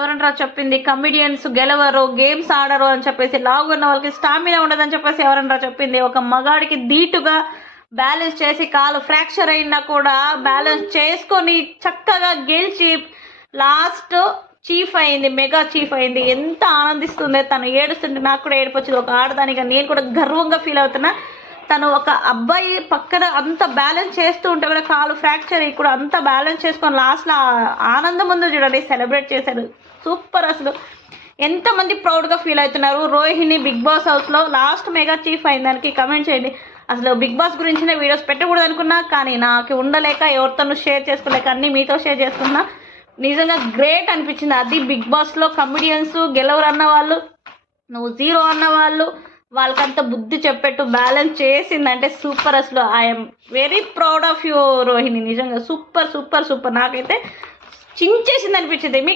ఎవరంటారా చెప్పింది? Comedians గెలవరు, games ఆడరు అని చెప్పేసి, లావుగా ఉన్న వాళ్ళకి స్టామినా ఉండదని చెప్పేసి ఎవరంటారా చెప్పింది? ఒక మగాడికి ధీటుగా బ్యాలెన్స్ చేసి కాలు ఫ్రాక్చర్ అయినా కూడా బ్యాలెన్స్ చేసుకొని చక్కగా గెలిచి లాస్ట్ చీఫ్ అయింది, మెగా చీఫ్ అయింది. ఎంత ఆనందిస్తుంది, తను ఏడుస్తుంటే నాకు కూడా ఏడుపు వచ్చింది. ఒక ఆడదానిగా నేను కూడా గర్వంగా ఫీల్ అవుతున్నా. తను ఒక అబ్బాయి పక్కన అంత బ్యాలెన్స్ చేస్తూ ఉంటే కూడా కాలు ఫ్రాక్చర్ అయ్యి కూడా అంత బ్యాలెన్స్ చేసుకొని లాస్ట్లో ఆనందం ముందు చూడండి, సెలబ్రేట్ చేశారు. సూపర్. అసలు ఎంతమంది ప్రౌడ్గా ఫీల్ అవుతున్నారు. రోహిణి బిగ్ బాస్ హౌస్లో లాస్ట్ మెగా చీఫ్ అయిన దానికి కమెంట్ చేయండి. అసలు బిగ్ బాస్ గురించిన వీడియోస్ పెట్టకూడదు అనుకున్నా, కానీ నాకు ఉండలేక ఎవరితోనూ షేర్ చేసుకోలేక అన్నీ మీతో షేర్ చేసుకున్నా. నిజంగా గ్రేట్ అనిపించింది. అది బిగ్ బాస్లో కమిడియన్స్ గెలవరు అన్న వాళ్ళు, నువ్వు జీరో అన్న వాళ్ళు, వాళ్ళకంత బుద్ధి చెప్పేట్టు బ్యాలెన్స్ చేసిందంటే సూపర్. అసలు I'm very proud of you Rohini. నిజంగా సూపర్ సూపర్ సూపర్. నాకైతే చించేసింది అనిపించింది.